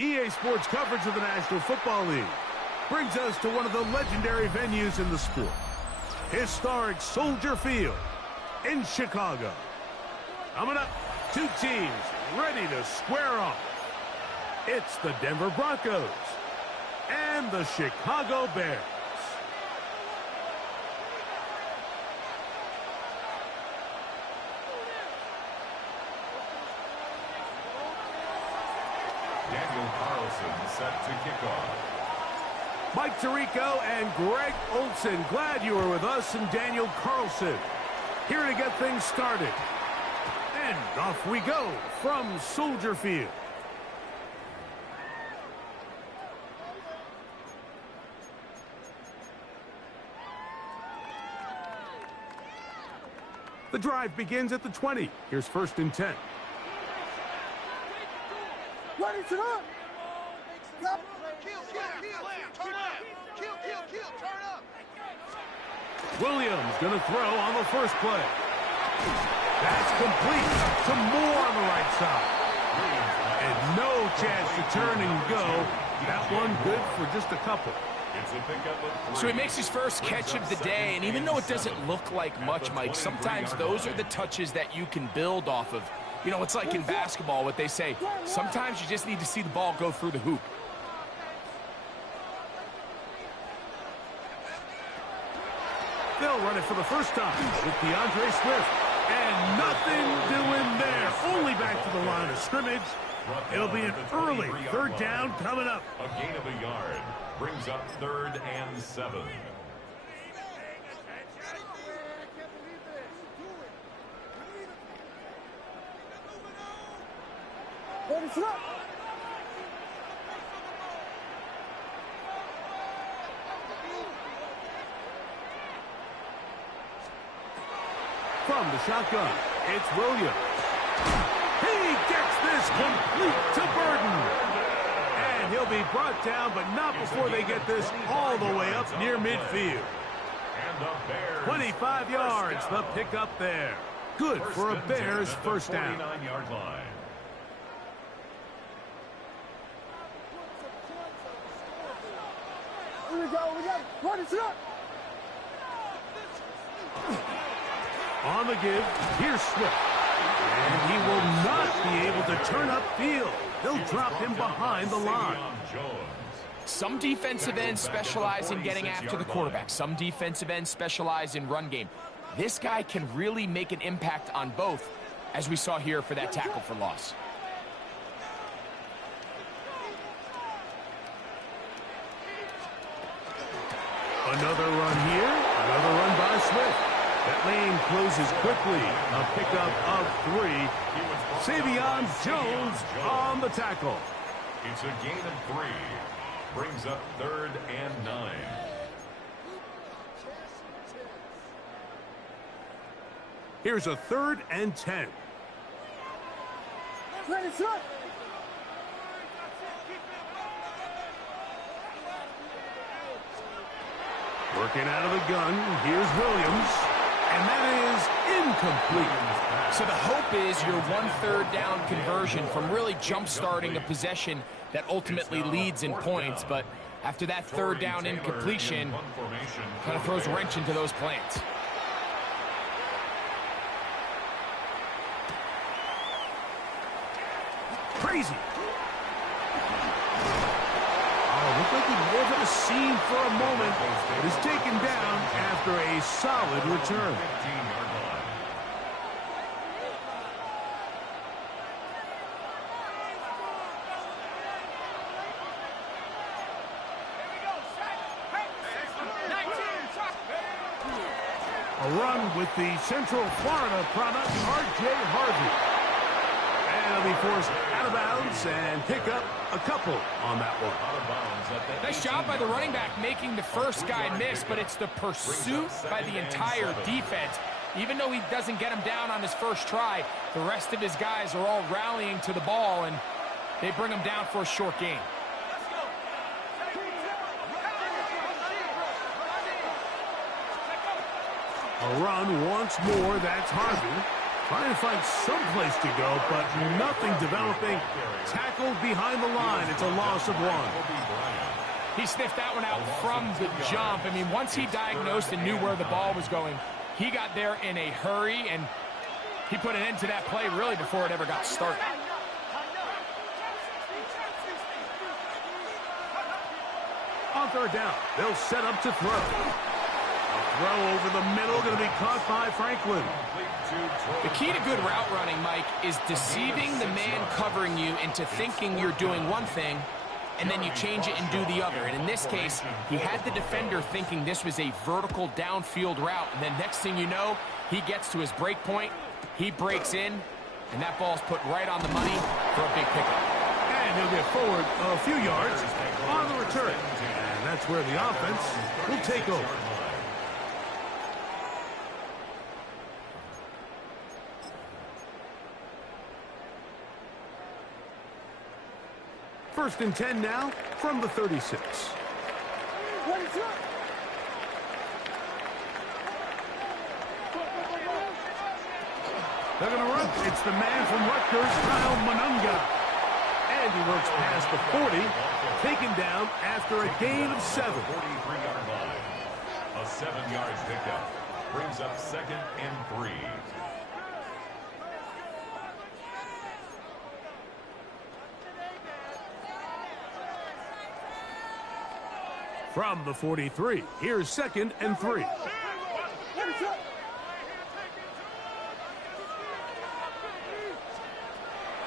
EA Sports coverage of the National Football League brings us to one of the legendary venues in the sport. Historic Soldier Field in Chicago. Coming up, two teams ready to square off. It's the Denver Broncos and the Chicago Bears. Daniel Carlson set to kick off. Mike Tirico and Greg Olson, glad you were with us, and Daniel Carlson here to get things started. And off we go from Soldier Field. The drive begins at the 20. Here's 1st and 10. What is it up? Williams going to throw on the first play. That's complete to Moore on the right side. And no chance to turn and go. That one good for just a couple. So he makes his first catch of the day, and even though it doesn't look like much, Mike, sometimes those are the touches that you can build off of. You know, it's like in basketball, what they say, sometimes you just need to see the ball go through the hoop. They'll run it for the first time with DeAndre Swift. And nothing doing there. Only back to the line of scrimmage. It'll be an early 3rd down coming up. A gain of a yard brings up 3rd and 7. What is it up? From the shotgun, it's Williams. He gets this complete to Burden. And he'll be brought down, but not before they get this all the way up near midfield. 25 yards, the pickup there. Good for a Bears first down. 49-yard line. Here we go. What is it up? On the give, here's Swift. And he will not be able to turn upfield. They'll drop him behind the line. Some defensive ends specialize in getting after the quarterback. Some defensive ends specialize in run game. This guy can really make an impact on both, as we saw here for that tackle for loss. Another run here, another run by Swift. That lane closes quickly. A pickup of 3. Savion Jones on the tackle. It's a gain of 3. Brings up 3rd and 9. Here's a 3rd and 10. What is it up? Working out of the gun, here's Williams. And that is incomplete. So the hope is your 1/3 down conversion from really jump-starting a possession that ultimately leads in points. But after that 3rd down incompletion, kind of throws a wrench into those plans. Crazy. Looked like he may have had a scene for a moment, but is taken down after a solid return. 15-yard line. A run with the Central Florida product, R.J. Harvey. And he'll be forced out of bounds and pick up a couple on that one. Nice job by the running back making the first guy miss, but it's the pursuit by the entire defense. Even though he doesn't get him down on his first try, the rest of his guys are all rallying to the ball, and they bring him down for a short gain. A run once more, that's Harvey. Trying to find some place to go, but nothing developing. Tackled behind the line. It's a loss of 1. He sniffed that one out from the jump. I mean, once he diagnosed and knew where the ball was going, he got there in a hurry, and he put an end to that play really before it ever got started. On 3rd down, they'll set up to throw. A throw over the middle, going to be caught by Franklin. The key to good route running, Mike, is deceiving the man covering you into thinking you're doing one thing, and then you change it and do the other. And in this case, he had the defender thinking this was a vertical downfield route, and then next thing you know, he gets to his break point, he breaks in, and that ball's put right on the money for a big pickup. And he'll get forward a few yards on the return. And that's where the offense will take over. First and 10 now from the 36. They're going to run. It's the man from Rutgers, Kyle Monunga. And he works past the 40, taken down after a gain of 7. 43-yard line. A 7-yard pickup brings up 2nd and 3. From the 43, here's 2nd and 3.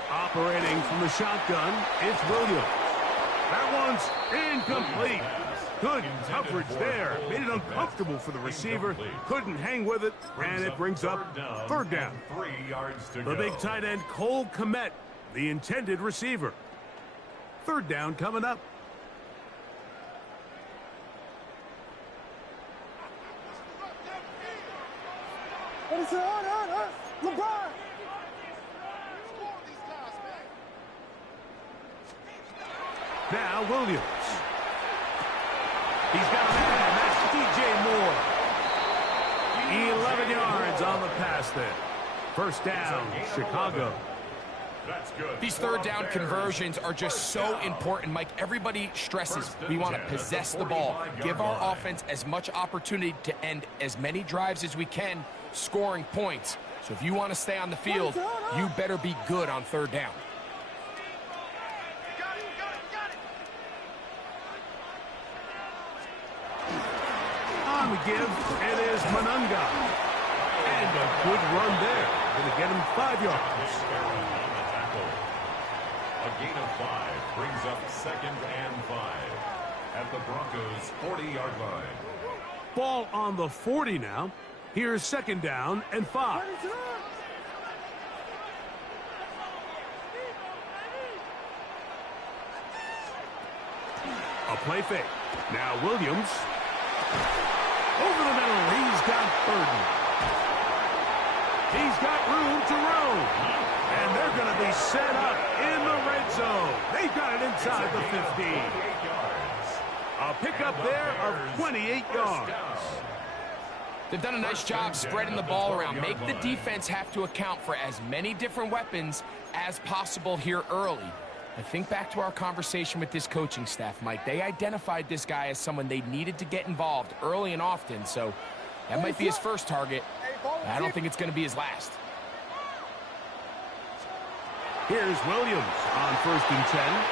Operating from the shotgun, it's Williams. That one's incomplete. Good coverage there. Made it uncomfortable for the receiver. Couldn't hang with it, and it brings up 3rd down. 3 yards to The go. big tight end, Cole Kmet, the intended receiver. 3rd down coming up. LeBron! Now Williams. He's got a man. That's DJ Moore. 11 yards on the pass there. 1st down, Chicago. That's good. These 3rd down conversions are just so important, Mike. Everybody stresses we want to possess the ball, give our offense as much opportunity to end as many drives as we can, scoring points. So if you want to stay on the field, you better be good on 3rd down. On the give, it is Monunga. And a good run there. Going to get him 5 yards. A gain of 5 brings up 2nd and 5 at the Broncos' 40-yard line. Ball on the 40 now. Here's 2nd down and 5. A play fake. Now Williams. Over the middle, he's got Burden. He's got room to roam. And they're going to be set up in the red zone. They've got it inside the 15. A pickup there of 28 yards. They've done a nice job spreading the ball around. Make the defense have to account for as many different weapons as possible here early. I think back to our conversation with this coaching staff, Mike. They identified this guy as someone they needed to get involved early and often, so that might be his first target. I don't think it's going to be his last. Here's Williams on 1st and 10.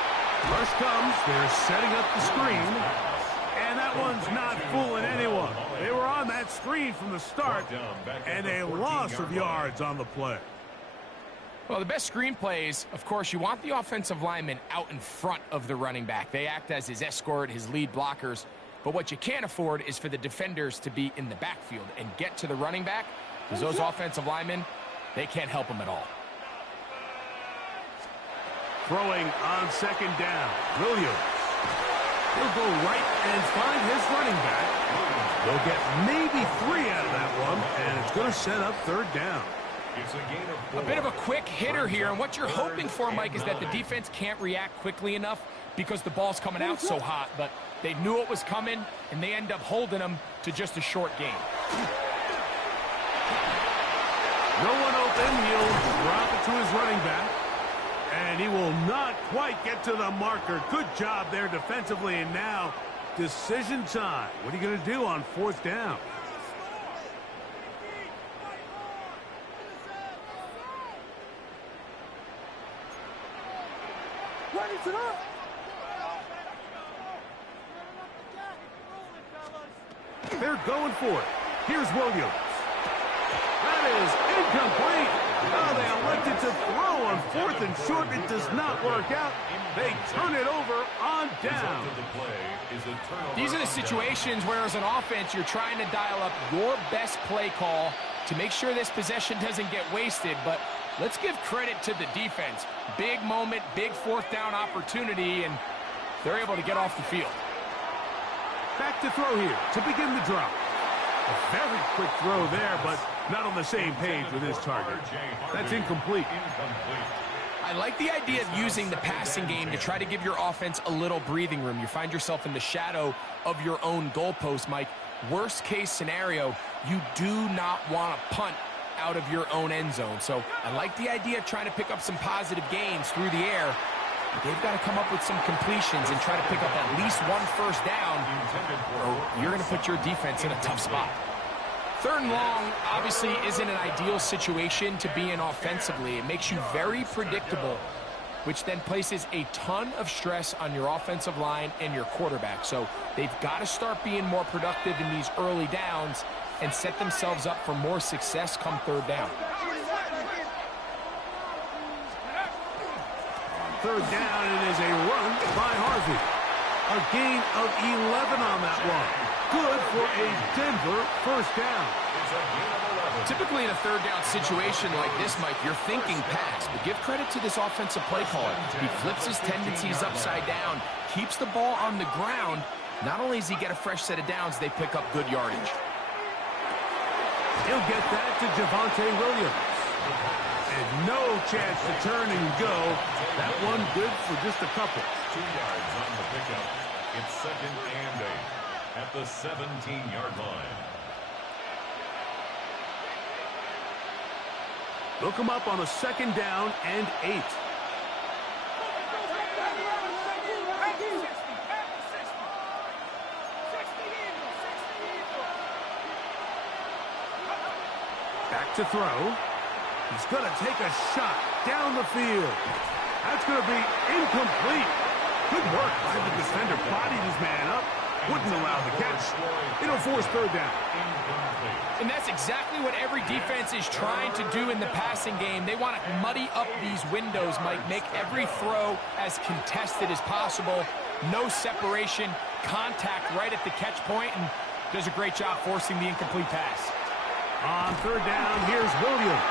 Rush comes. They're setting up the screen. And that one's not fooling anyone. They were on that screen from the start, and a loss of yards on the play. Well, the best screen plays, of course, you want the offensive lineman out in front of the running back. They act as his escort, his lead blockers. But what you can't afford is for the defenders to be in the backfield and get to the running back, because those offensive linemen, they can't help him at all. Throwing on 2nd down, Williams. He'll go right and find his running back. They'll get maybe 3 out of that one, and it's going to set up 3rd down. It's a gain of 4. A bit of a quick hitter here, and what you're hoping for, Mike, is that the defense can't react quickly enough because the ball's coming out so hot, but they knew it was coming, and they end up holding them to just a short game. No one open. open. He'll drop it to his running back. And he will not quite get to the marker. Good job there defensively. And now, decision time. What are you going to do on 4th down? Ready to up. They're going for it. Here's Williams. That is incomplete. Oh, they elected to throw on 4th and short. It does not work out. They turn it over on down. These are the situations where, as an offense, you're trying to dial up your best play call to make sure this possession doesn't get wasted. But let's give credit to the defense. Big moment, big 4th down opportunity, and they're able to get off the field. Back to throw here to begin the drop. A very quick throw there, but not on the same page with his target. That's incomplete. I like the idea of using the passing game to try to give your offense a little breathing room. You find yourself in the shadow of your own goalpost, Mike. Worst case scenario, you do not want to punt out of your own end zone. So I like the idea of trying to pick up some positive gains through the air. But they've got to come up with some completions and try to pick up at least one 1st down, or you're going to put your defense in a tough spot. 3rd and long obviously isn't an ideal situation to be in offensively. It makes you very predictable, which then places a ton of stress on your offensive line and your quarterback. So they've got to start being more productive in these early downs and set themselves up for more success come 3rd down. 3rd down, and it is a run by Harvey. A gain of 11 on that one. Good for a Denver 1st down. Typically in a 3rd down situation like this, Mike, you're thinking pass, but give credit to this offensive play caller. He flips his tendencies upside down, keeps the ball on the ground. Not only does he get a fresh set of downs, they pick up good yardage. He'll get that to Javonte Williams. And no chance to turn and go. That one good for just a couple. 2 yards on the pickup. It's 2nd and 8 at the 17-yard line. They'll come up on a 2nd down and 8. Back to throw. He's going to take a shot down the field. That's going to be incomplete. Good work by the defender. Bodied his man up. Wouldn't allow the catch. It'll force 3rd down. And that's exactly what every defense is trying to do in the passing game. They want to muddy up these windows, Mike. Make every throw as contested as possible. No separation. Contact right at the catch point, and does a great job forcing the incomplete pass. On 3rd down, here's Williams.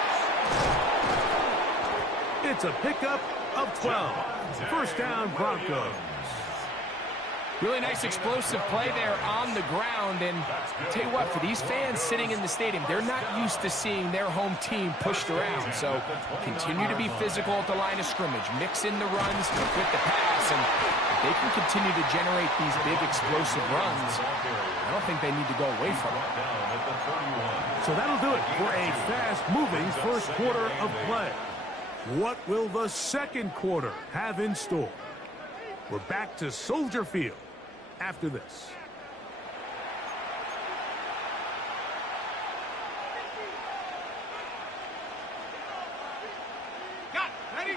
It's a pickup of 12. 1st down, Broncos. Really nice explosive play there on the ground. And I'll tell you what, for these fans sitting in the stadium, they're not used to seeing their home team pushed around. So continue to be physical at the line of scrimmage. Mix in the runs with the pass. And if they can continue to generate these big explosive runs, I don't think they need to go away from it. So that'll do it for a fast-moving 1st quarter of play. What will the 2nd quarter have in store? We're back to Soldier Field after this.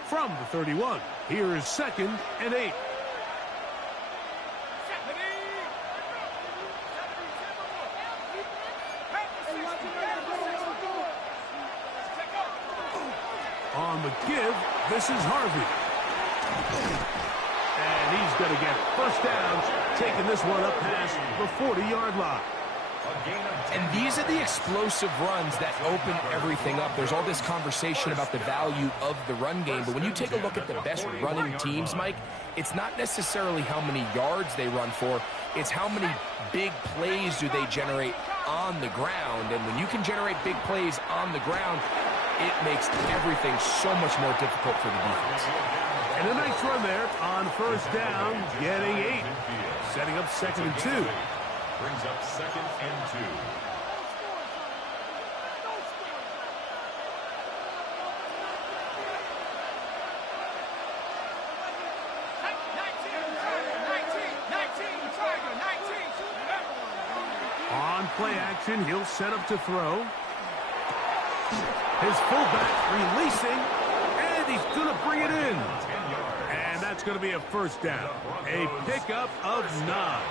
From the 31, here is 2nd and 8. On the give, this is Harvey. And he's going to get 1st down, taking this one up past the 40-yard line. And these are the explosive runs that open everything up. There's all this conversation about the value of the run game, but when you take a look at the best running teams, Mike, it's not necessarily how many yards they run for, it's how many big plays do they generate on the ground. And when you can generate big plays on the ground, it makes everything so much more difficult for the defense. And a nice run there on 1st down, getting 8. Setting up 2nd and 2. Brings up 2nd and 2. play action, he'll set up to throw. His fullback releasing, and he's going to bring it in. And that's going to be a first down. A pickup of 9.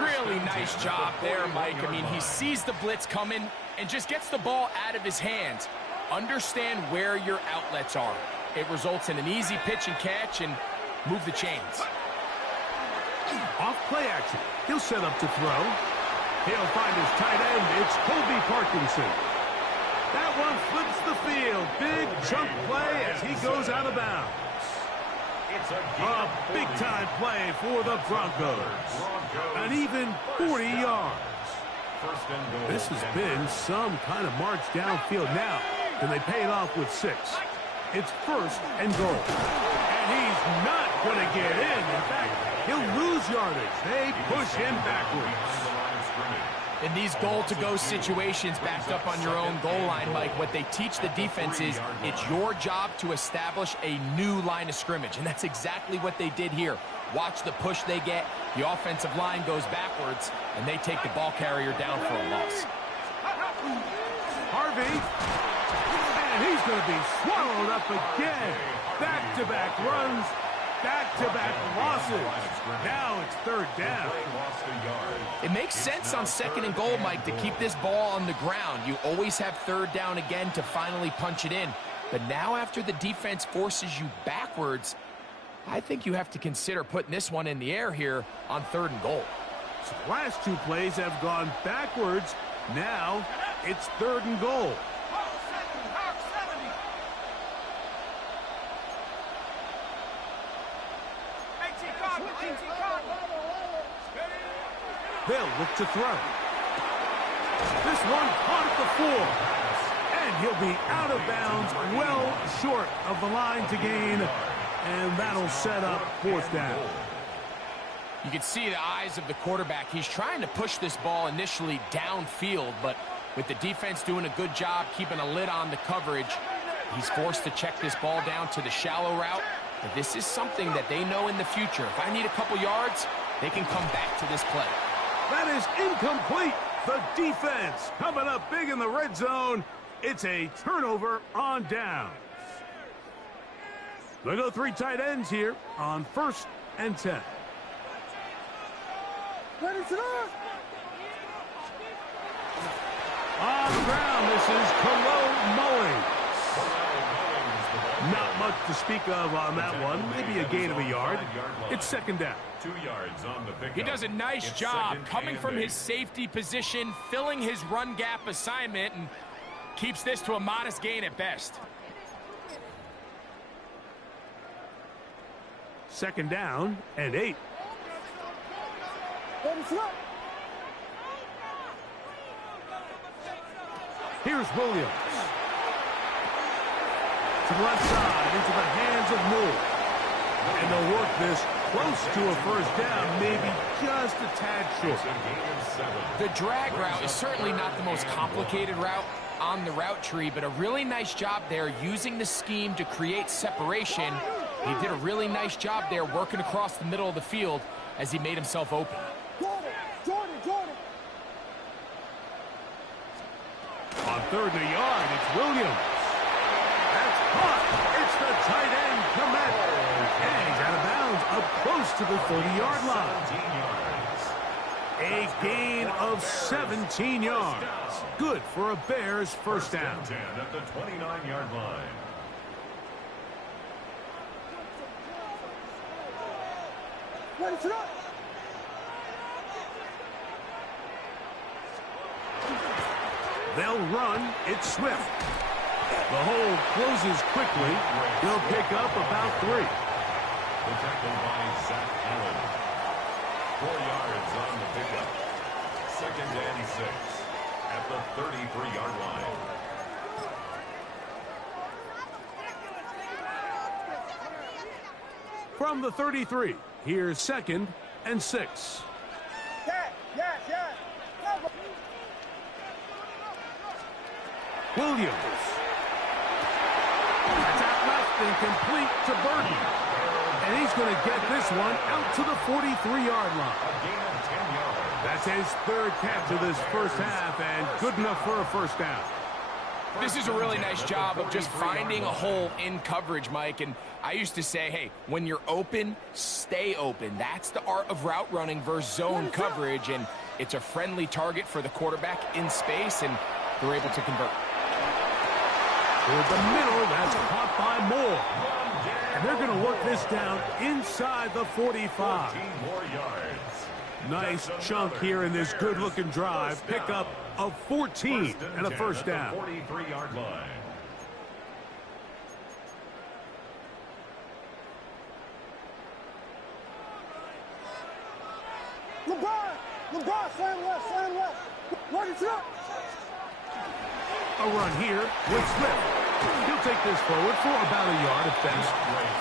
Really nice job there, Mike. I mean, he sees the blitz coming and just gets the ball out of his hands. Understand where your outlets are. It results in an easy pitch and catch and move the chains. Off play action. He'll set up to throw. He'll find his tight end. It's Colby Parkinson. That one flips the field. Big chunk play as he goes out of bounds. A big-time play for the Broncos. An even 40 yards. This has been some kind of march downfield now, and they pay it off with 6. It's first and goal. And he's not going to get in. In fact, he'll lose yardage. They push him backwards. In these goal-to-go situations backed up on your own goal line, Mike, what they teach the defense is it's your job to establish a new line of scrimmage, and that's exactly what they did here. Watch the push they get. The offensive line goes backwards, and they take the ball carrier down for a loss. Harvey, and he's going to be swallowed up again. Back-to-back runs. Back-to-back losses. Now it's third down. It makes sense on second and goal, Mike, to keep this ball on the ground. You always have third down again to finally punch it in. But now after the defense forces you backwards, I think you have to consider putting this one in the air here on third and goal. So the last 2 plays have gone backwards. Now it's third and goal. They'll look to throw. This one caught at the 4. And he'll be out of bounds, well short of the line to gain. And that'll set up fourth down. You can see the eyes of the quarterback. He's trying to push this ball initially downfield, but with the defense doing a good job keeping a lid on the coverage, he's forced to check this ball down to the shallow route. But this is something that they know in the future. If I need a couple yards, they can come back to this play. That is incomplete. The defense coming up big in the red zone. It's a turnover on downs. They go 3 tight ends here on first and 10. Ready to run. On the ground, this is Khalil Mullins. Not much to speak of on that one. Maybe a gain of a yard. It's second down. 2 yards on the pickup. He does a nice job coming from his safety position, filling his run gap assignment, and keeps this to a modest gain at best. Second down and 8. Ready to run. Here's Williams. To the left side, into the hands of Moore. And they'll work this close to a first down, maybe just a tad short. The drag route is certainly not the most complicated route on the route tree, but a really nice job there using the scheme to create separation. He did a really nice job there working across the middle of the field as he made himself open. Jordan. On third and a yard, it's Williams. That's caught. It's the tight end, Komet. And he's out of bounds up close to the 30-yard line. A gain of 17 yards. Good for a Bears first down. 10 at the 29-yard line. Ready to run. They'll run. It's Swift. The hole closes quickly. He'll pick up about 3. The tackle by Zach Allen. 4 yards on the pickup. Second and 6 at the 33-yard line. From the 33, here's second and 6. Yes. Williams. That's out left and complete to Burton. And he's going to get this one out to the 43-yard line. A gain of 10 yards. That's his third catch of this first half, and good enough for a first down. This is a really nice job of just finding a hole in coverage, Mike. And I used to say, hey, when you're open, stay open. That's the art of route running versus zone coverage, and it's a friendly target for the quarterback in space, and they're able to convert. Toward the middle, that's caught by Moore. And they're going to work this down inside the 45. 14 more yards. Nice chunk here in this good-looking drive. Pickup of 14 and a first down. 43-yard line. LeBron, slam left. Run it up. A run here with Smith. He'll take this forward for about a yard at best.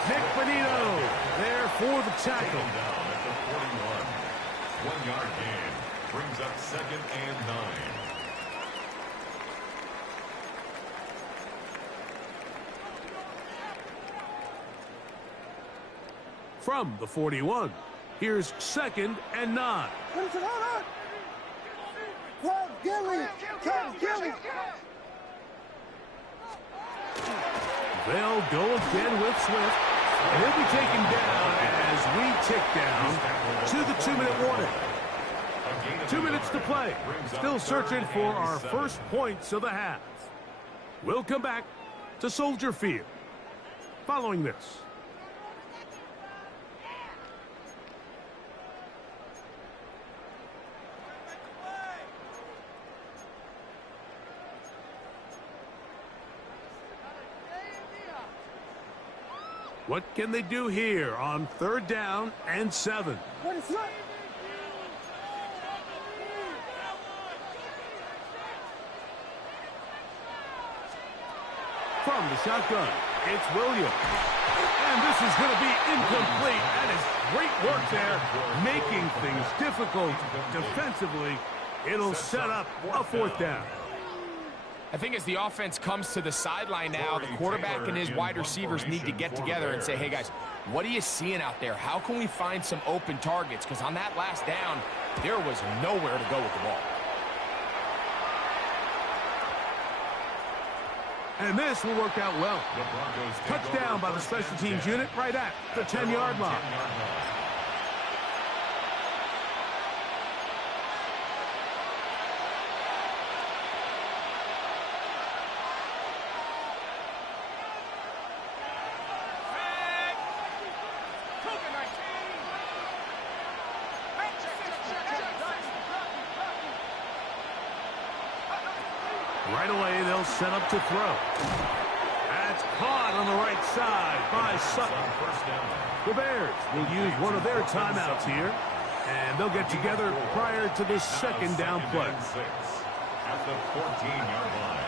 Nick Bonito there for the tackle. Down at the 41. 1 yard gain. Brings up 2nd and 9. From the 41, here's 2nd and 9. They'll go again with Swift. And he'll be taken down as we tick down to the 2-minute warning. 2 minutes to play. Still searching for our first points of the half. We'll come back to Soldier Field following this. What can they do here on 3rd down and 7? From the shotgun, it's Williams. And this is going to be incomplete. That is great work there, making things difficult defensively. It'll set up a 4th down. I think as the offense comes to the sideline now, the quarterback and his wide receivers need to get together and say, hey, guys, what are you seeing out there? How can we find some open targets? Because on that last down, there was nowhere to go with the ball. And this will work out well. Touchdown by the special teams unit right at the 10-yard line. Right away, they'll set up to throw. That's caught on the right side by Sutton. The Bears will use one of their timeouts here, and they'll get together prior to the 2nd down play. At the 14-yard line.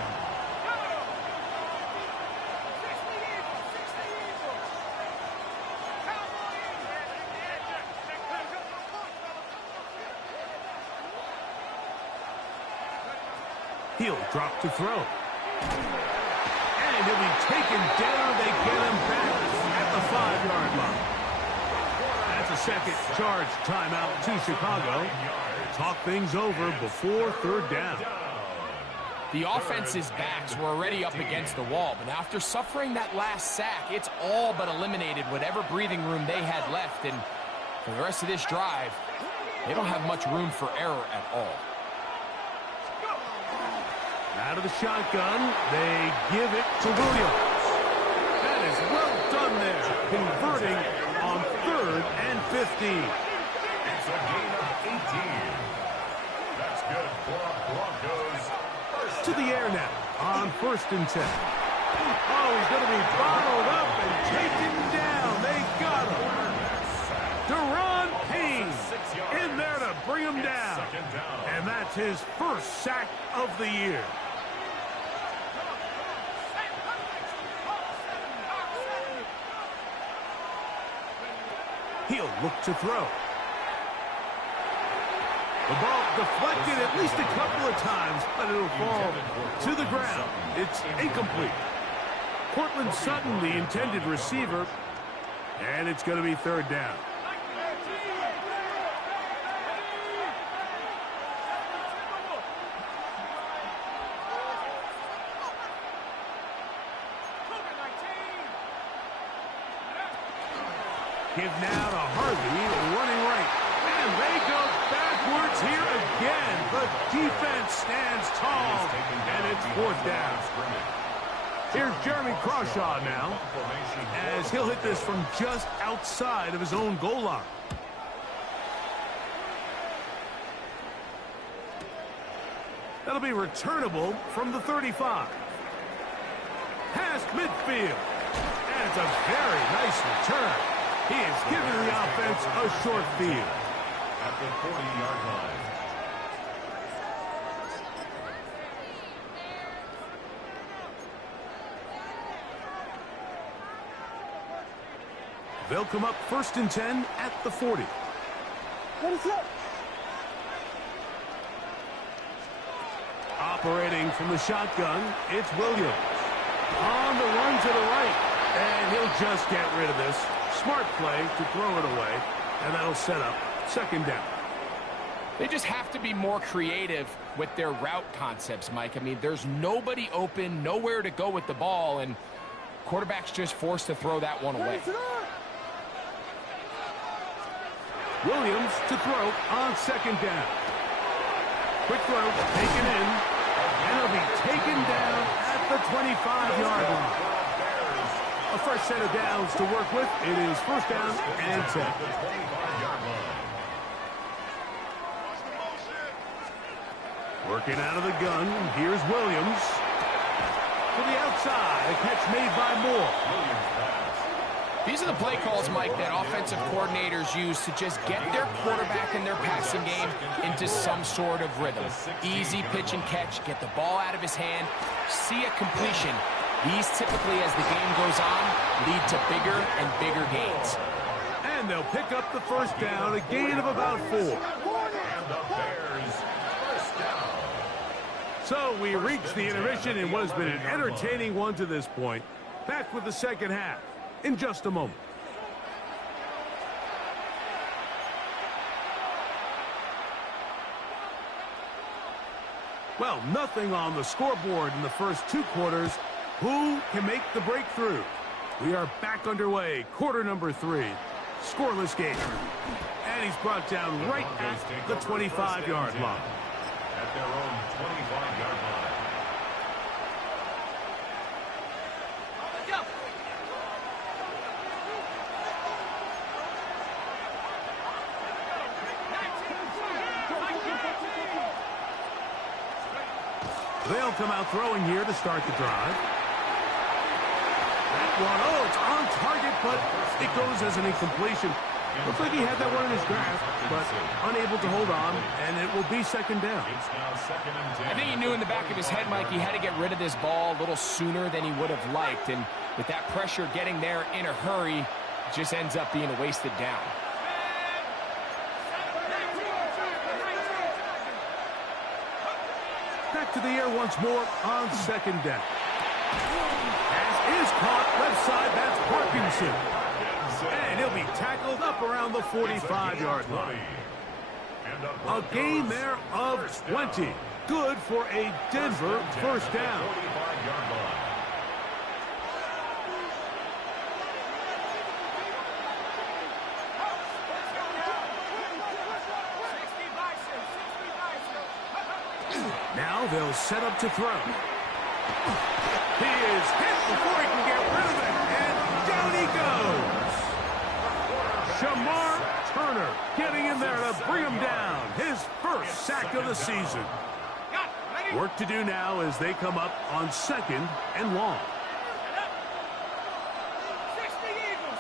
He'll drop to throw. And he'll be taken down. They get him back at the 5-yard line. That's a second charge timeout to Chicago. Talk things over before 3rd down. The offense's backs were already up against the wall, but after suffering that last sack, it's all but eliminated whatever breathing room they had left. And for the rest of this drive, they don't have much room for error at all. Out of the shotgun, they give it to Williams. That is well done there, converting on 3rd and 15. It's a gain of 18. That's good for Broncos. To the air now on 1st and 10. Oh, he's going to be bottled up and taken down. They got him. Deron Payne in there to bring him down. And that's his first sack of the year. He'll look to throw. The ball deflected at least a couple of times, but it'll fall to the ground. It's incomplete. Cortland Sutton, the intended receiver, and it's going to be 3rd down. Give now to Harvey, running right. And they go backwards here again. The defense stands tall, and it's fourth down. Here's Jeremy Crawshaw now, as he'll hit this from just outside of his own goal line. That'll be returnable from the 35. Past midfield. And it's a very nice return. He is giving the offense a short field. At the 40-yard line. They'll come up 1st and 10 at the 40. Operating from the shotgun, it's Williams. On the run to the right. And he'll just get rid of this. Smart play to throw it away. And that'll set up 2nd down. They just have to be more creative with their route concepts, Mike. I mean, there's nobody open, nowhere to go with the ball, and quarterback's just forced to throw that one away. Williams to throw on 2nd down. Quick throw, taken in, and it'll be taken down at the 25-yard line. A fresh set of downs to work with. It is 1st down and 10. Working out of the gun, here's Williams. To the outside, a catch made by Moore. These are the play calls, Mike, that offensive coordinators use to just get their quarterback and their passing game into some sort of rhythm. Easy pitch and catch, get the ball out of his hand, see a completion. These typically, as the game goes on, lead to bigger and bigger gains. And they'll pick up the 1st down, a gain of about 4. And the Bears, 1st down. So we reach the intermission in what has been an entertaining one to this point. Back with the 2nd half in just a moment. Well, nothing on the scoreboard in the first 2 quarters. Who can make the breakthrough? We are back underway. Quarter number 3. Scoreless game. And he's brought down right at the 25-yard line. At their own 25-yard line. They'll come out throwing here to start the drive. That one, oh, it's on target, but it goes as an incompletion. Looks like he had that one in his grasp, but unable to hold on, and it will be 2nd down. It's now 2nd and 10. I think he knew in the back of his head, Mike, he had to get rid of this ball a little sooner than he would have liked, and with that pressure getting there in a hurry, it just ends up being a wasted down. Back to the air once more on 2nd down. Pass is caught left side. That's Parkinson. And he'll be tackled up around the 45-yard line. A gain there of 20. Good for a Denver 1st down. Now they'll set up to throw. He is hit before he can get rid of it, and down he goes. Shamar Turner getting in there to bring him down. His 1st sack of the season. Work to do now as they come up on 2nd and long. 60 Eagles.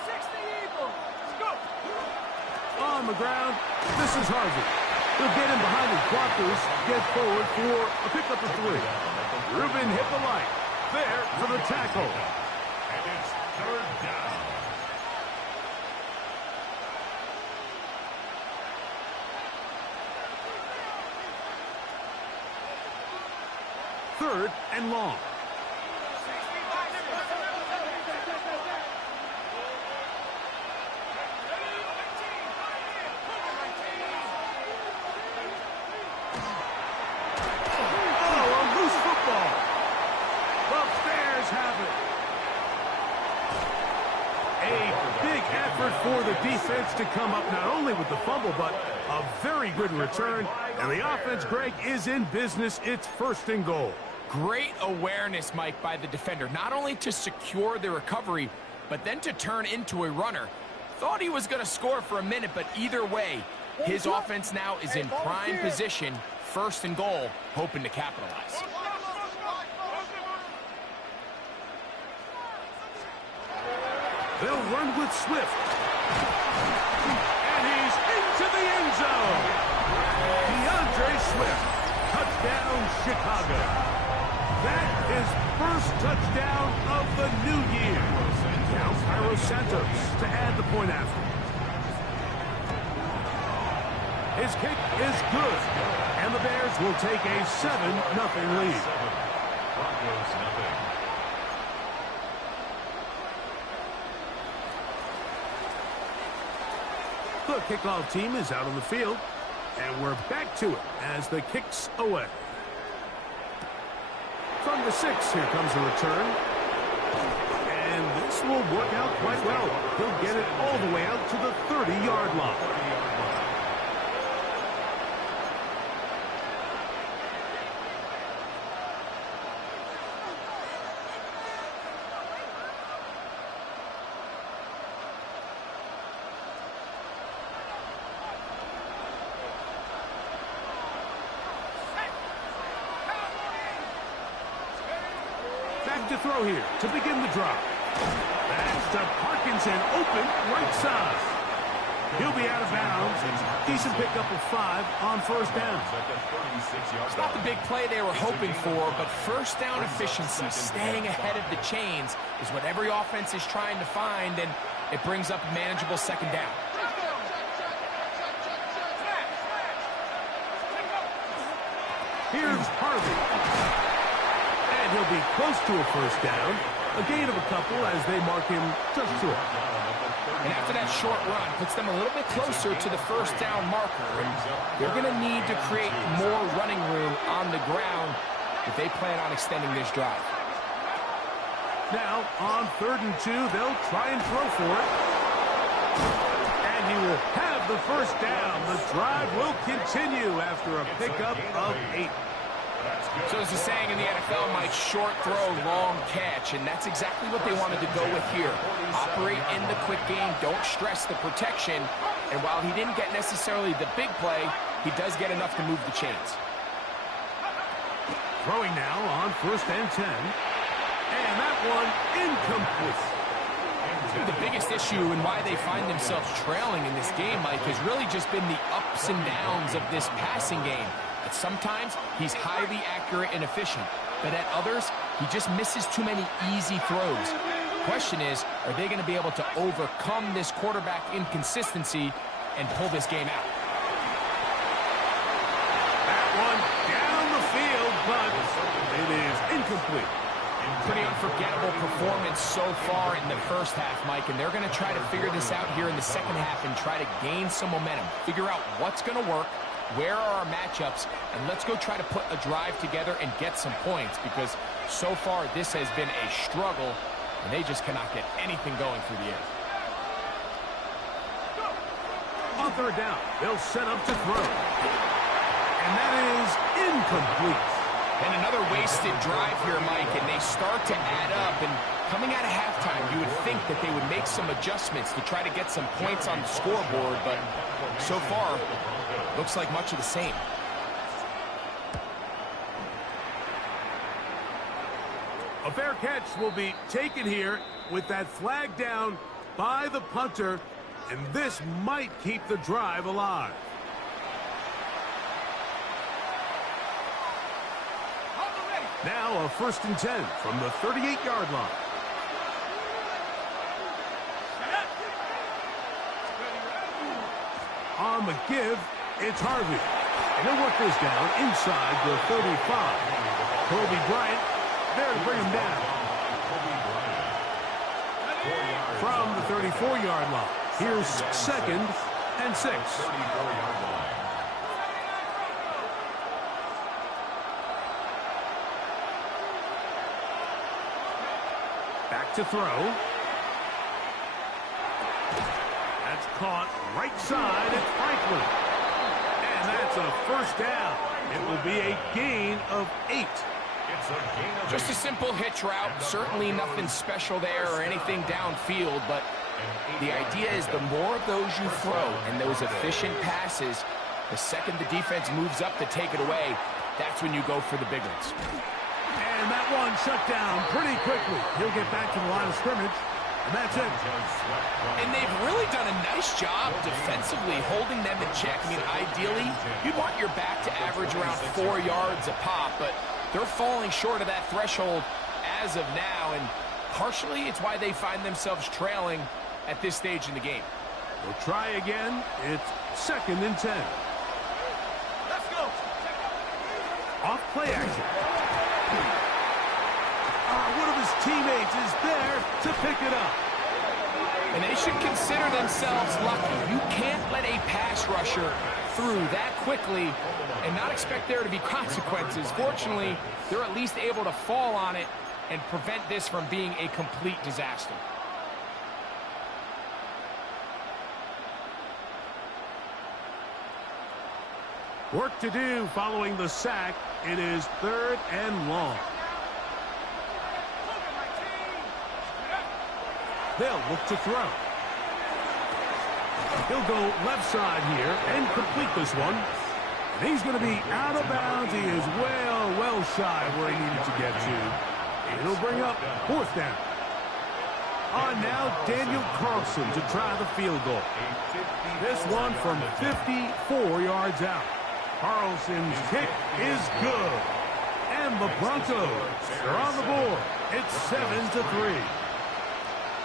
On the ground, this is Harvey. He'll get him behind his blockers, get forward for a pickup of 3. Rubin hit the light. There for the tackle. And it's 3rd down. Third and long. for the defense to come up not only with the fumble, but a very good return. And the offense, Greg, is in business. It's 1st and goal. Great awareness, Mike, by the defender. Not only to secure the recovery, but then to turn into a runner. Thought he was going to score for a minute, but either way, his offense now is in prime position, 1st and goal, hoping to capitalize. They'll run with Swift. And he's into the end zone. DeAndre Swift. Touchdown, Chicago. That is 1st touchdown of the new year. Now Cairo Santos to add the point after. His kick is good. And the Bears will take a 7-0 lead. Broncos nothing. The kickoff team is out on the field, and we're back to it as the kick's away. From the 6, here comes a return. And this will work out quite well. He'll get it all the way out to the 30-yard line. To throw here to begin the drive. That's to Parkinson, open right side. He'll be out of bounds. Decent pickup of 5 on 1st down. It's not the big play they were hoping for, but 1st down efficiency, staying ahead of the chains, is what every offense is trying to find, and it brings up a manageable 2nd down. Here's Harvey. He'll be close to a 1st down. A gain of a couple as they mark him just short. And after that short run, puts them a little bit closer to the 1st down marker. And they're going to need to create more running room on the ground if they plan on extending this drive. Now, on 3rd and 2, they'll try and throw for it. And he will have the 1st down. The drive will continue after a pickup of 8. So as the saying in the NFL, Mike, short throw, long catch, and that's exactly what they wanted to go with here. Operate in the quick game, don't stress the protection, and while he didn't get necessarily the big play, he does get enough to move the chains. Throwing now on 1st and 10, and that one incomplete. The biggest issue and why they find themselves trailing in this game, Mike, has really just been the ups and downs of this passing game. At sometimes, he's highly accurate and efficient, but at others, he just misses too many easy throws. Question is, are they going to be able to overcome this quarterback inconsistency and pull this game out? That one down the field, but it is incomplete. Pretty unforgettable performance so far in the 1st half, Mike, and they're going to try to figure this out here in the 2nd half and try to gain some momentum, figure out what's going to work, where are our matchups, and let's go try to put a drive together and get some points, because so far this has been a struggle, and they just cannot get anything going through the air. On 3rd down, they'll set up to throw. And that is incomplete. And another wasted drive here, Mike, and they start to add up. And coming out of halftime, you would think that they would make some adjustments to try to get some points on the scoreboard, but so far, looks like much of the same. A fair catch will be taken here with that flag down by the punter, and this might keep the drive alive. Now a 1st and 10 from the 38-yard line. On the give, it's Harvey. And he'll work this down inside the 35. Kobe Bryant there to bring him down. From the 34-yard line, here's 2nd and 6. Back to throw. It's caught right side at Franklin. And that's a first down. It will be a gain of 8. Just a simple hitch route. Certainly nothing special there or anything downfield, but the idea is the more of those you throw and those efficient passes, the second the defense moves up to take it away, that's when you go for the big ones. And that one shut down pretty quickly. He'll get back to the line of scrimmage, and that's it. And they've really done a nice job defensively holding them in check. I mean, ideally, you'd want your back to average around 4 yards a pop, but they're falling short of that threshold as of now, and partially it's why they find themselves trailing at this stage in the game. We'll try again. It's 2nd and 10. Let's go. Off play action. One of his teammates is there to pick it up. And they should consider themselves lucky. You can't let a pass rusher through that quickly and not expect there to be consequences. Fortunately, they're at least able to fall on it and prevent this from being a complete disaster. Work to do following the sack. It is 3rd and long. They'll look to throw. He'll go left side here and complete this one. And he's going to be out of bounds. He is well shy where he needed to get to. It'll bring up 4th down. On now, Daniel Carlson to try the field goal. This one from 54 yards out. Carlson's kick is good. And the Broncos are on the board. It's 7-3.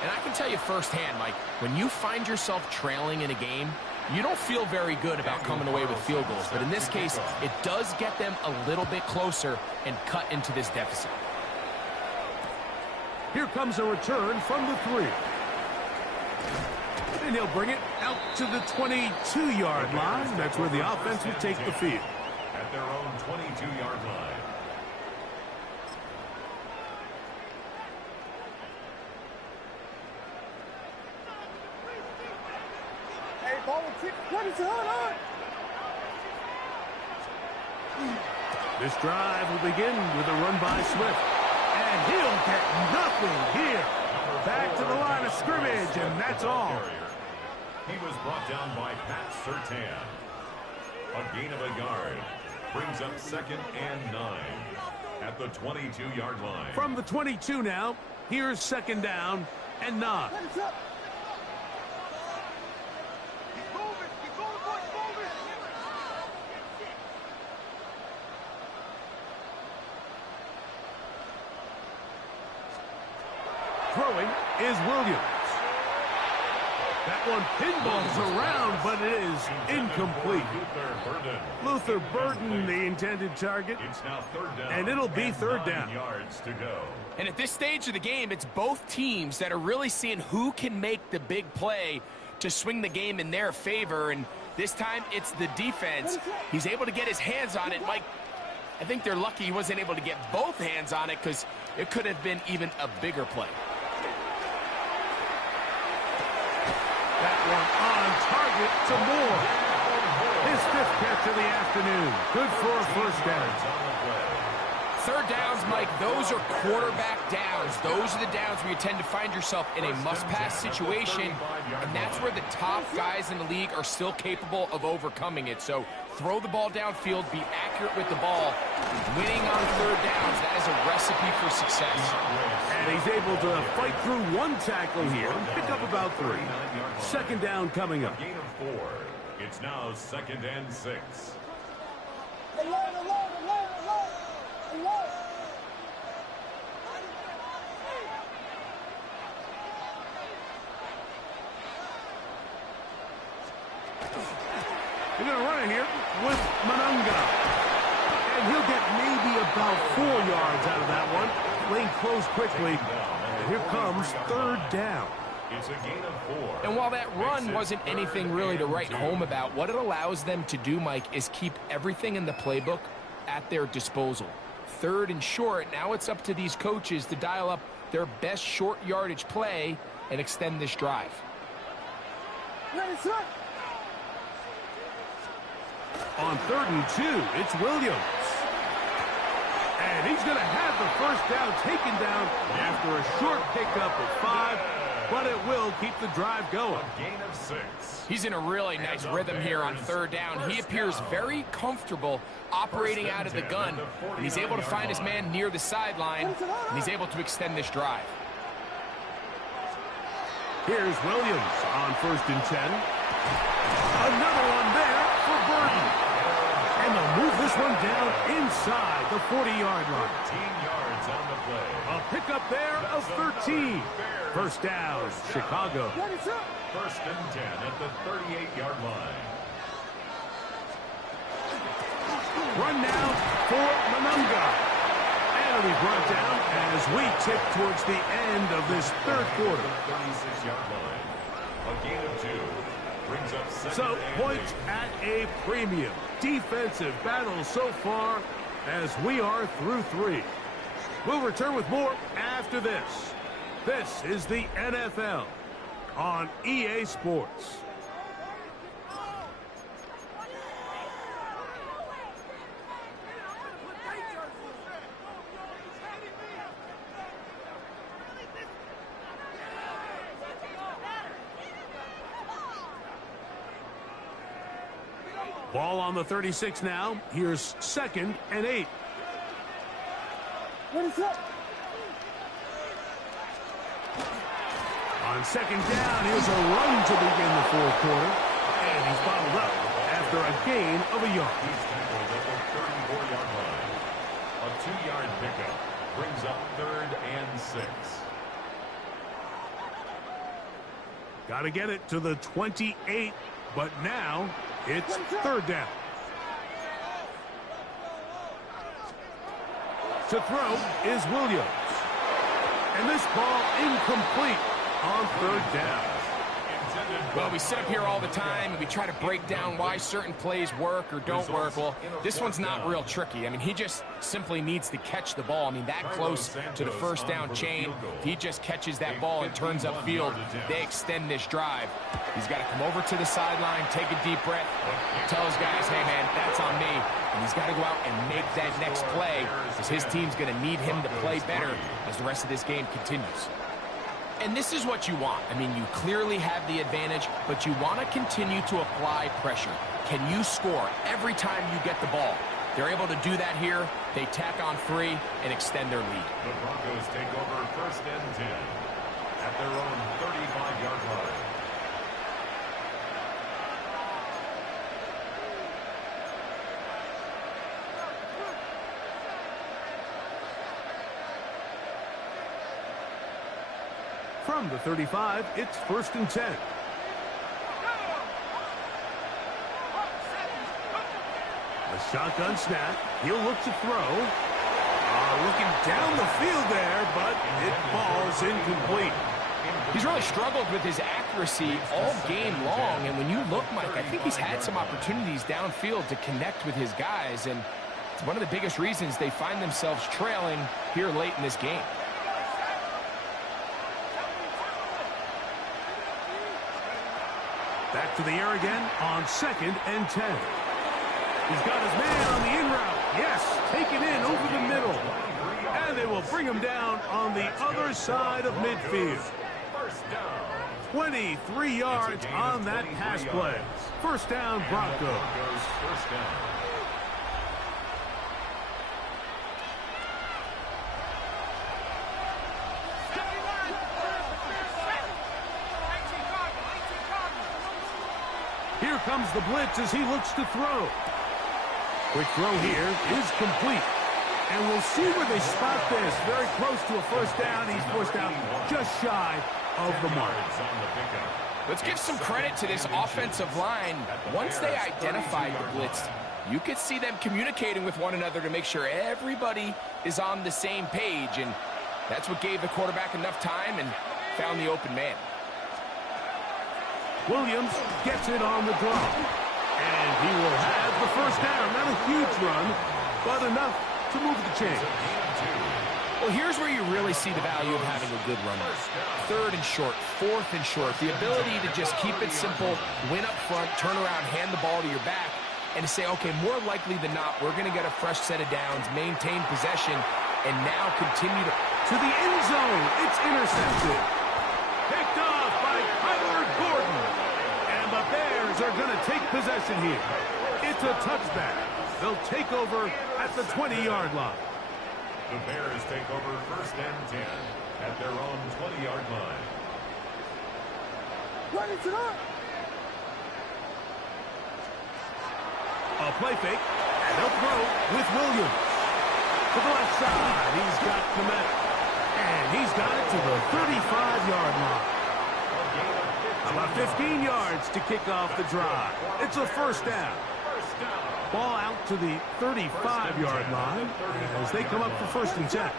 And I can tell you firsthand, Mike, when you find yourself trailing in a game, you don't feel very good about coming away with field goals. But in this case, it does get them a little bit closer and cut into this deficit. Here comes a return from the 3. And he'll bring it out to the 22-yard line. That's where the offense will take the field. At their own 22-yard line. Hey, ball and kick. What is on? This drive will begin with a run by Swift. And he'll get nothing here. Back to the line of scrimmage, and that's all. He was brought down by Pat Surtain. A gain of a yard. Brings up 2nd and 9 at the 22-yard line. From the 22 now, here's 2nd down and 9. Throwing is Williams. That one pinballs around, but it is incomplete. Luther Burden, the intended target. It's now 3rd down. And it'll be 3rd down. Yards to go. And at this stage of the game, it's both teams that are really seeing who can make the big play to swing the game in their favor. And this time, it's the defense. He's able to get his hands on it. Mike, I think they're lucky he wasn't able to get both hands on it because it could have been even a bigger play. That one on target to Moore. His 5th catch of the afternoon. Good for a first down. 3rd downs, Mike, those are quarterback downs. Those are the downs where you tend to find yourself in a must-pass situation, and that's where the top guys in the league are still capable of overcoming it. So throw the ball downfield, be accurate with the ball. Winning on 3rd downs, that is a recipe for success. And he's able to fight through one tackle here and pick up about 3. 2nd down coming up. Gain of 4. It's now 2nd and 6. They're going to run it here with Manunga. And he'll get maybe about 4 yards out of that one. Lane closed quickly. And here comes 3rd down. It's a gain of 4. And while that run wasn't anything really to write home about, what it allows them to do, Mike, is keep everything in the playbook at their disposal. 3rd and short, now it's up to these coaches to dial up their best short yardage play and extend this drive. Ready, set. On 3rd and 2, it's Williams. And he's going to have the first down taken down after a short pickup of 5, but it will keep the drive going. A gain of 6. He's in a really nice rhythm here on 3rd down. He appears very comfortable operating out of the gun, and he's able to find his man near the sideline, and he's able to extend this drive. Here's Williams on 1st and 10. Another one there for Burton. And they'll move this one down inside the 40-yard line. 13 yards on the play. A pickup there of 13. First down, Chicago. Ready, set. 1st and 10 at the 38-yard line. Run now for Manunga. And he's brought down as we tip towards the end of this 3rd quarter. 36-yard line. A gain of 2. Brings up 2nd So, and points 8. at a premium. Defensive battle so far as we are through 3. We'll return with more after this. This is the NFL on EA Sports. Ball on the 36 now. Here's 2nd and 8. Ready, set. On 2nd down, here's a run to begin the 4th quarter. And he's bottled up after a gain of a yard. He's tackled at the 34-yard line. A 2-yard pickup brings up 3rd and 6. Got to get it to the 28, but now it's 3rd down. To throw is Williams. And this ball incomplete on 3rd down. Well, we sit up here all the time and we try to break down why certain plays work or don't work. Well, this one's not real tricky. I mean, he just simply needs to catch the ball. I mean, that close to the 1st down chain, if he just catches that ball and turns upfield, they extend this drive. He's got to come over to the sideline, take a deep breath, tell his guys, hey, man, that's on me. And he's got to go out and make that next play because his team's going to need him to play better as the rest of this game continues. And this is what you want. I mean, you clearly have the advantage, but you want to continue to apply pressure. Can you score every time you get the ball? They're able to do that here. They tack on 3 and extend their lead. The Broncos take over 1st and 10 at their own 35-yard line. From the 35, it's 1st and 10. A shotgun snap. He'll look to throw. Looking down the field there, but it falls incomplete. He's really struggled with his accuracy all game long, and when you look, Mike, I think he's had some opportunities downfield to connect with his guys, and it's one of the biggest reasons they find themselves trailing here late in this game. Back to the air again on 2nd and 10. He's got his man on the in route. Yes, taken in over the middle. And they will bring him down on the other side of midfield. 23 yards on that pass play. 1st down, Broncos. 1st down. Here comes the blitz as he looks to throw. Quick throw here is complete. And we'll see where they spot this. Very close to a 1st down. He's forced out just shy of the mark. Let's give some credit to this offensive line. Once they identified the blitz, you could see them communicating with one another to make sure everybody is on the same page. And that's what gave the quarterback enough time and found the open man. Williams gets it on the draw. And he will have the 1st down. Not a huge run, but enough to move the chain. A Well, here's where you really see the value of having a good runner. 3rd and short, 4th and short. The ability to just keep it simple, win up front, turn around, hand the ball to your back, and to say, okay, more likely than not, we're going to get a fresh set of downs, maintain possession, and now continue to the end zone. It's intercepted. Picked off by Kyler Gordon. And the Bears are going to take possession here. It's a touchback. They'll take over at the 20-yard line. The Bears take over 1st and 10 at their own 20-yard line. Ready to go. A play fake, and they'll throw with Williams. To the left side, he's got Komet. And he's got it to the 35-yard line. About 15 yards to kick off the drive. It's a 1st down. Ball out to the 35-yard line as they come up for 1st and 10.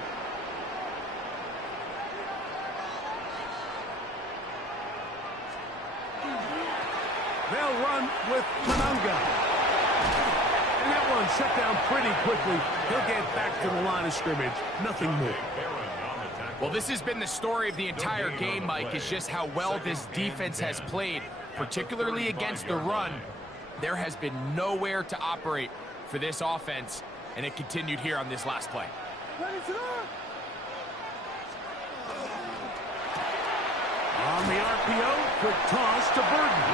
They'll run with Manunga. And that one shut down pretty quickly. He'll get back to the line of scrimmage. Nothing more. Well, this has been the story of the entire game, Mike, is just how well this defense has played, particularly against the run. There has been nowhere to operate for this offense, and it continued here on this last play. Ready to go. On the RPO, quick toss to Burton.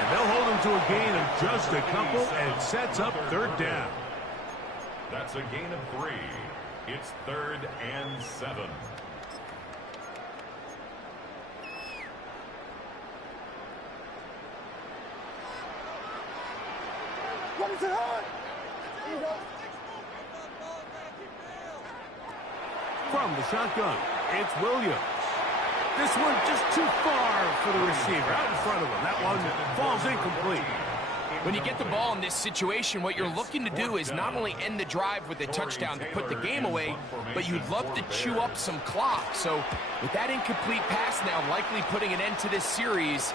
And they'll hold him to a gain of just a couple and sets up 3rd down. That's a gain of 3. It's 3rd and 7. Ready to go. From the shotgun, it's Williams. This one just too far for the receiver. Out in front of him. That one falls incomplete. When you get the ball in this situation, what you're looking to do is not only end the drive with a touchdown to put the game away, but you'd love to chew up some clock. So with that incomplete pass now likely putting an end to this series,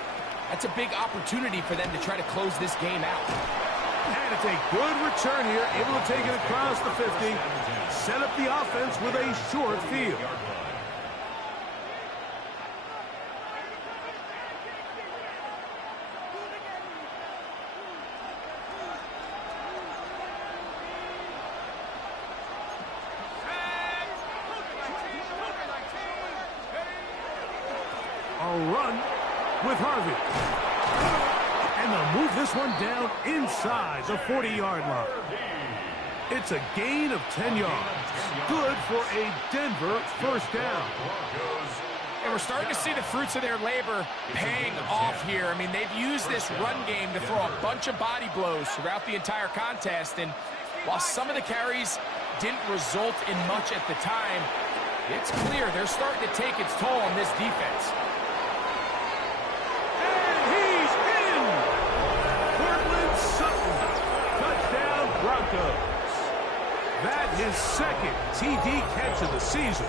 that's a big opportunity for them to try to close this game out. And it's a good return here, able to take it across the 50, set up the offense with a short field. A run with Harvey. And they'll move this one down inside the 40-yard line. It's a gain of 10 yards. Good for a Denver 1st down. And we're starting to see the fruits of their labor paying off here. I mean, they've used this run game to throw a bunch of body blows throughout the entire contest. And while some of the carries didn't result in much at the time, it's clear they're starting to take its toll on this defense. That his 2nd TD catch of the season.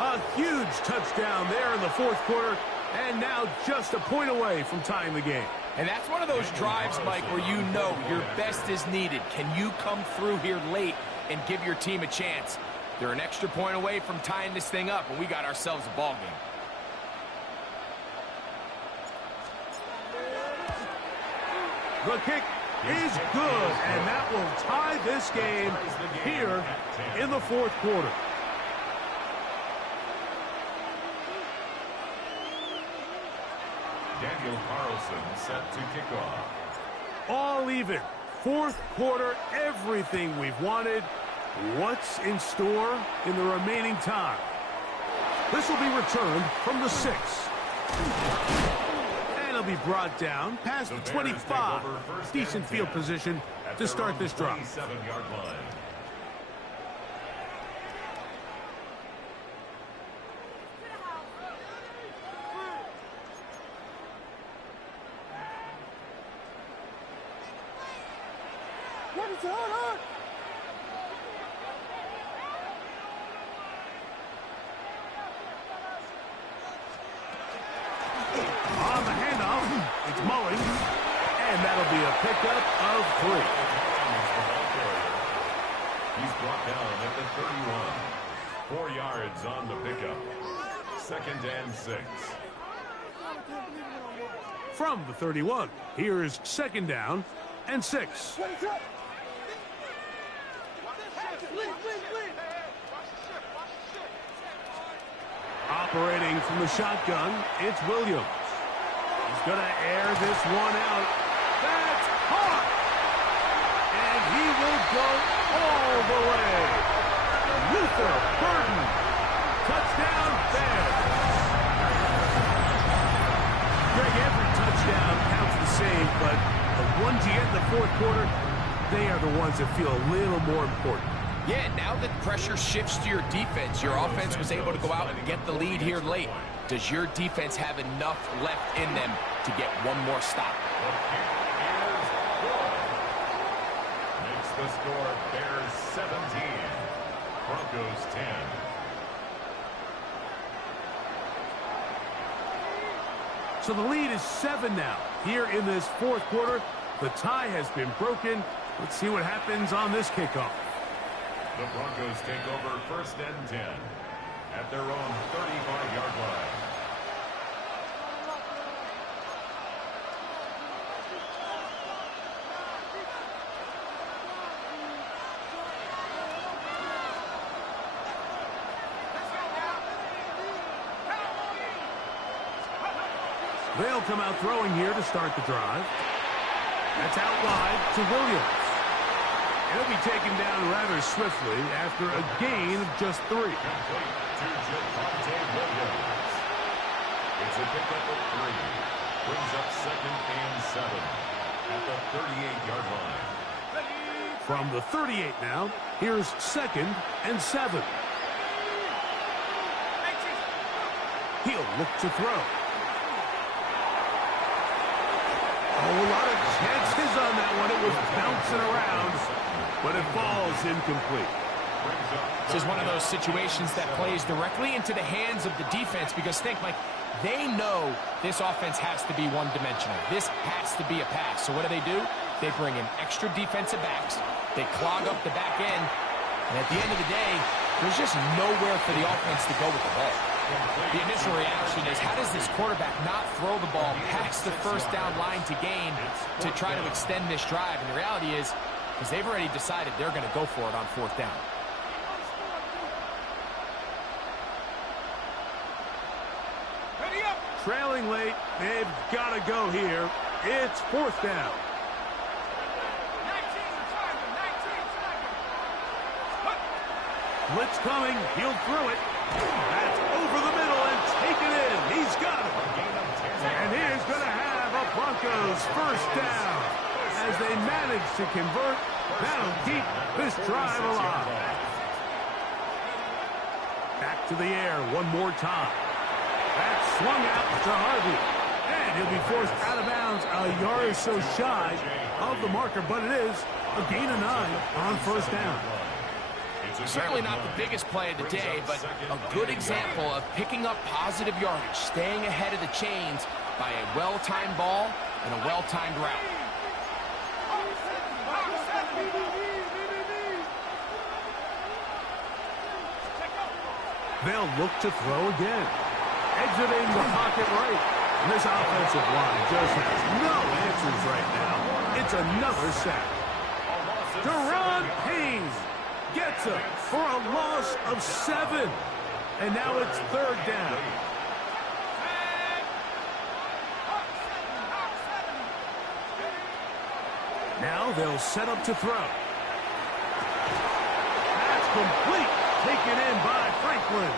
A huge touchdown there in the 4th quarter, and now just a point away from tying the game. And that's one of those drives, Mike, where you know your best is needed. Can you come through here late and give your team a chance? They're an extra point away from tying this thing up, and we got ourselves a ball game. The kick is good, and that will tie this game here in the 4th quarter. Daniel Carlson set to kick off. All even. 4th quarter, everything we've wanted. What's in store in the remaining time? This will be returned from the 6. Will be brought down past the 25. Decent field position to start this drive. 27-yard line. Ready to hold on. On the handoff, it's Mullen, and that'll be a pickup of 3. He's brought down at 31. 4 yards on the pickup. 2nd and 6. From the 31, here's 2nd down and 6. Operating from the shotgun, it's Williams. He's going to air this one out. That's caught! And he will go all the way. Luther Burden. Touchdown, Bears. Greg, every touchdown counts the same, but the ones you get in the fourth quarter, they are the ones that feel a little more important. Yeah, now that pressure shifts to your defense, your offense was able to go out and get the lead here late. Does your defense have enough left in them to get one more stop? Makes the score Bears 17, Broncos 10. So the lead is 7 now. Here in this fourth quarter, the tie has been broken. Let's see what happens on this kickoff. The Broncos take over 1st and 10 at their own 35-yard line. They'll come out throwing here to start the drive. That's out wide to Williams. He'll be taken down rather swiftly after a gain of just 3. Complete to Javonte Williams. It's a pickup of 3. Brings up 2nd and 7 at the 38-yard line. From the 38 now, here's 2nd and 7. He'll look to throw. Oh, a lot of chances on that one. It was bouncing around, but it falls incomplete. This is one of those situations that plays directly into the hands of the defense because think, Mike, they know this offense has to be one-dimensional. This has to be a pass. So what do? They bring in extra defensive backs. They clog up the back end. And at the end of the day, there's just nowhere for the offense to go with the ball. The initial reaction is, how does this quarterback not throw the ball past the first down line to gain to try to extend this drive? And the reality is, because they've already decided they're going to go for it on 4th down. Trailing late, they've got to go here. It's 4th down. Blitz coming, he'll throw it. That's over the middle and taken in. He's got it. And he's going to have a Broncos 1st down as they manage to convert. That'll keep this drive alive. Back to the air one more time. That's swung out to Harvey. And he'll be forced out of bounds a yard or so shy of the marker, but it is a gain of 9 on 1st down. Certainly not the biggest play of the day, but a good example of picking up positive yardage, staying ahead of the chains by a well-timed ball and a well-timed route. They'll look to throw again. Exiting the pocket right. And this offensive line just has no answers right now. It's another sack. Deron Payne gets him for a loss of 7. And now it's 3rd down. Now they'll set up to throw. That's complete. Taken in by Franklin.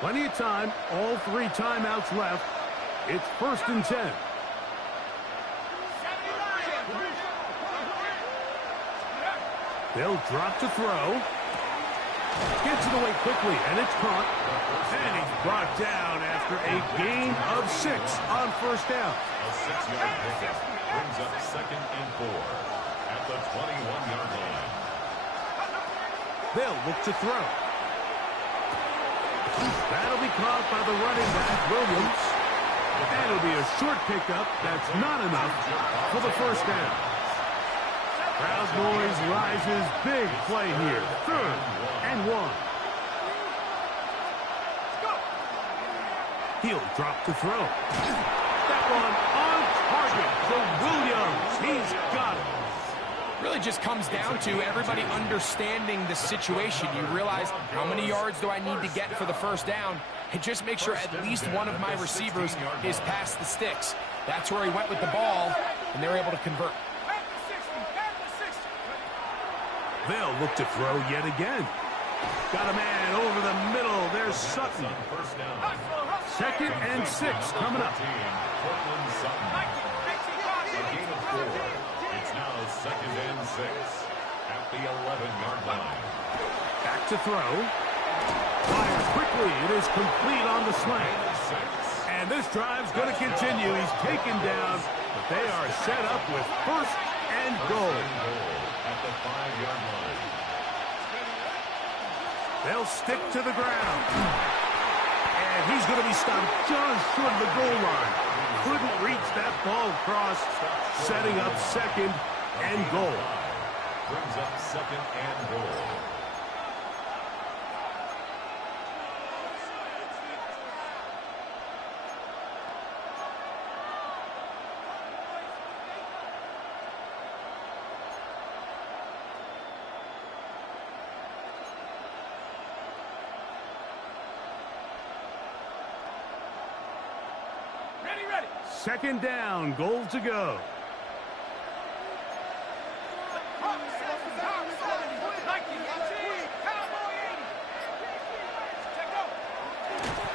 Plenty of time, all 3 timeouts left. It's 1st and 10. They'll drop to throw. Gets it away quickly, and it's caught. And he's brought down after a gain of 6 on 1st down. A 6-yard pickup brings up 2nd and 4 at the 21-yard line. They'll look to throw. caught by the running back, Williams. And it'll be a short pickup. That's not enough for the first down. Crowd noise rises. Big play here. 3rd and 1. He'll drop to throw. That one on target to Williams. He's got it. Really just comes down to everybody understanding the situation. You realize how many yards do I need to get for the first down, and just make sure at least one of my receivers is past the sticks. That's where he went with the ball, and they're able to convert. They'll look to throw yet again. Got a man over the middle. There's Sutton. 2nd and 6 coming up. It's now 2nd and 6 at the 11-yard line. Back to throw. Fires quickly. It is complete on the slant. And this drive's going to continue. He's taken down, but they are set up with 1st and goal. At the 5-yard line. They'll stick to the ground. And he's going to be stopped just short of the goal line. Couldn't reach that ball across, setting up 2nd and goal. Brings up 2nd and goal. Ready. 2nd down, goal to go.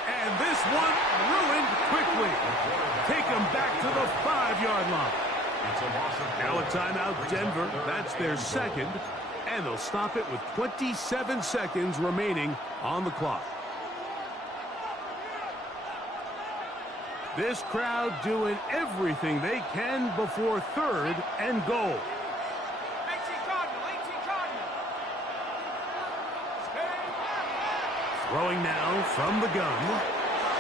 And this one ruined quickly. Take them back to the 5-yard line. Now a timeout, Denver. That's their 2nd. And they'll stop it with 27 seconds remaining on the clock. This crowd doing everything they can before 3rd and goal. 18 Cardinal. Throwing now from the gun.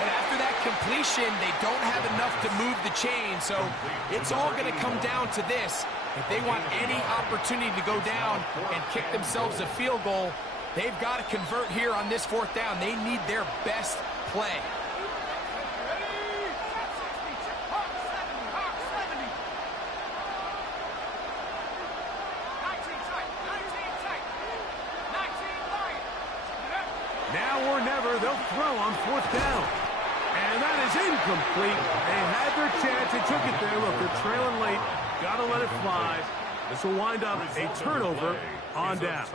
And after that completion, they don't have enough to move the chain, so it's all going to come down to this. If they want any opportunity to go down and kick themselves a field goal, they've got to convert here on this 4th down. They need their best play. Now or never, they'll throw on 4th down. And that is incomplete. They had their chance. They took it there. Look, they're trailing late. Got to let it fly. This will wind up a turnover on down.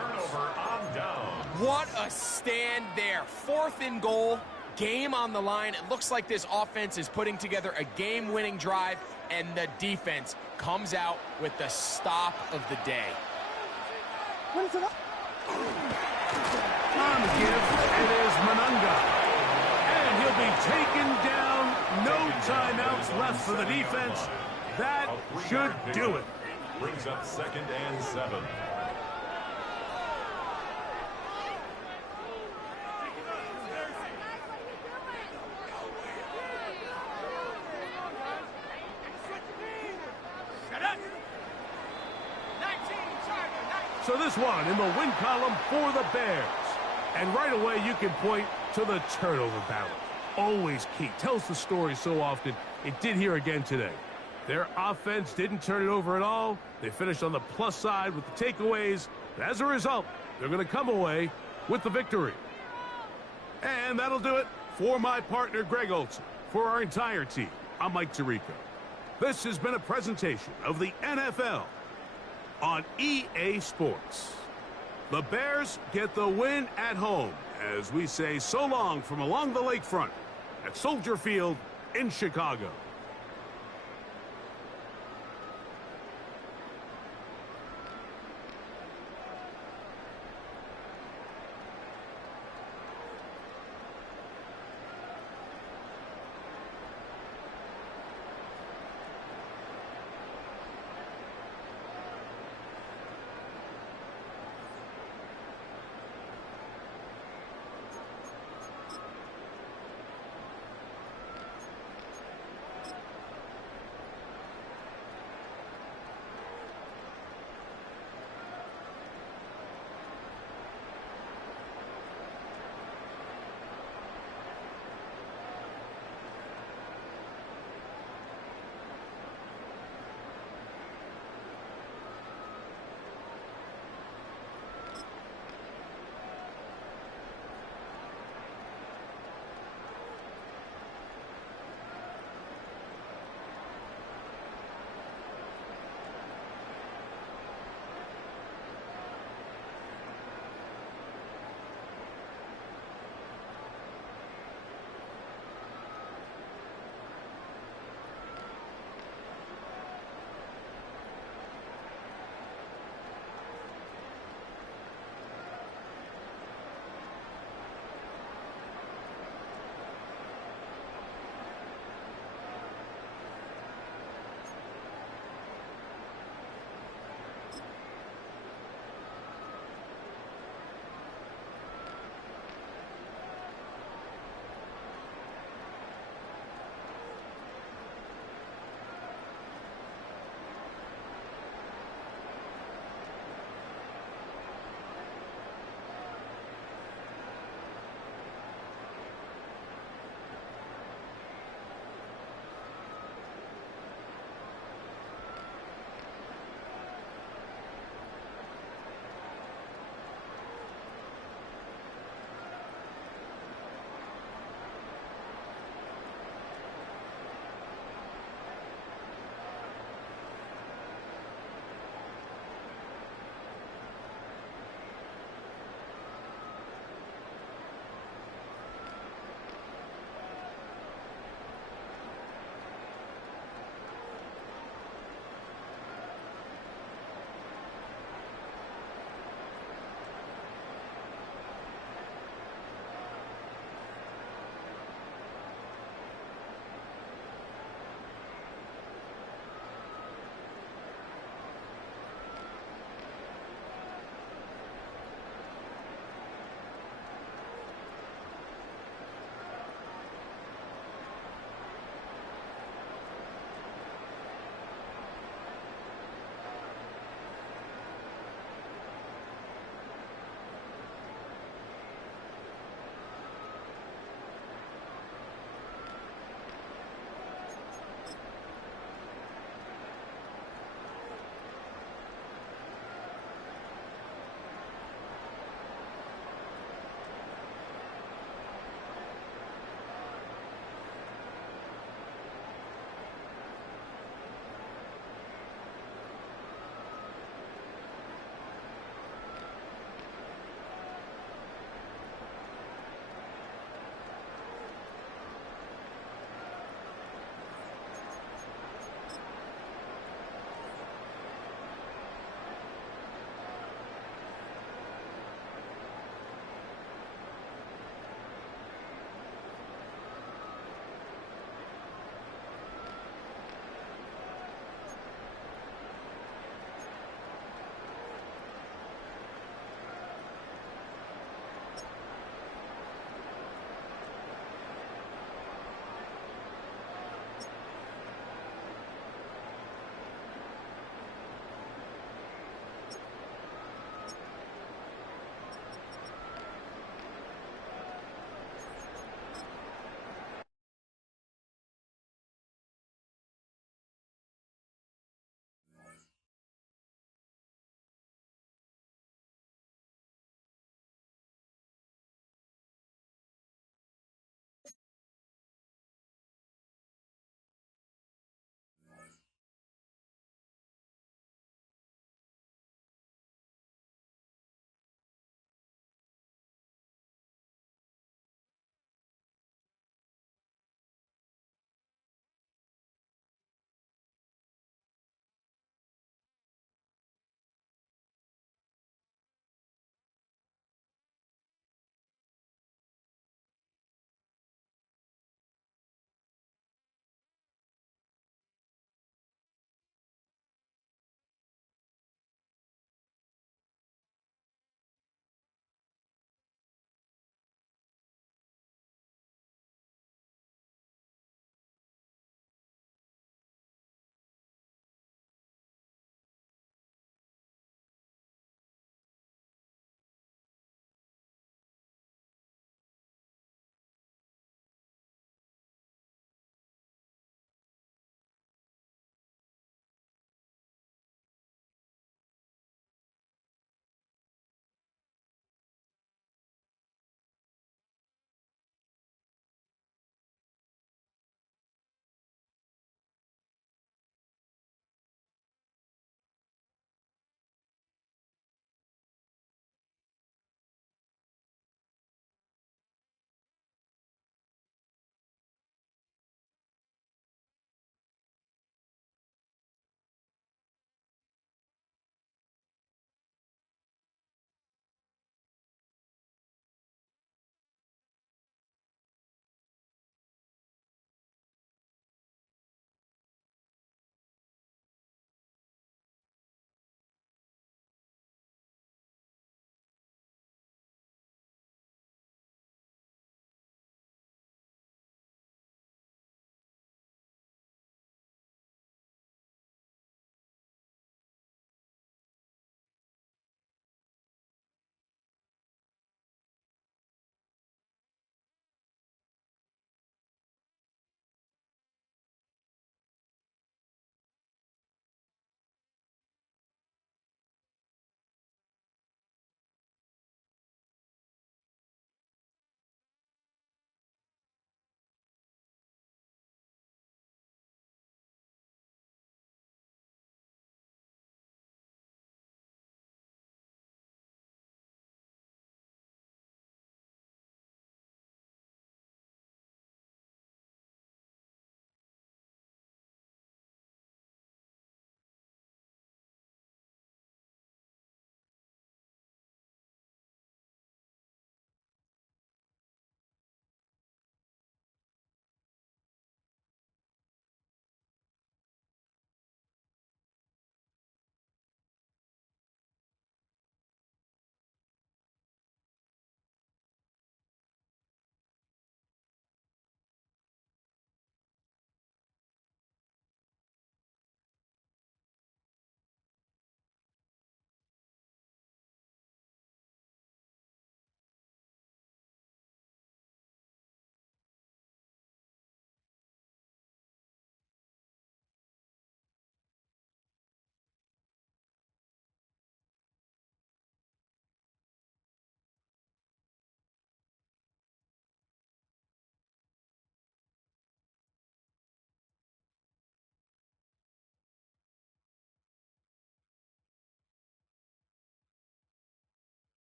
What a stand there. 4th and goal, game on the line. It looks like this offense is putting together a game-winning drive, and the defense comes out with the stop of the day. On the give, it is Manunga. And he'll be taken down. No timeouts left for the defense. That should do it. Brings up 2nd and 7. So this one in the win column for the Bears. And right away you can point to the turnover battle. Always key. Tells the story so often. It did here again today. Their offense didn't turn it over at all. They finished on the plus side with the takeaways. As a result, they're going to come away with the victory. And that'll do it for my partner, Greg Olson. For our entire team, I'm Mike Tirico. This has been a presentation of the NFL on EA Sports. The Bears get the win at home as we say so long from along the lakefront at Soldier Field in Chicago.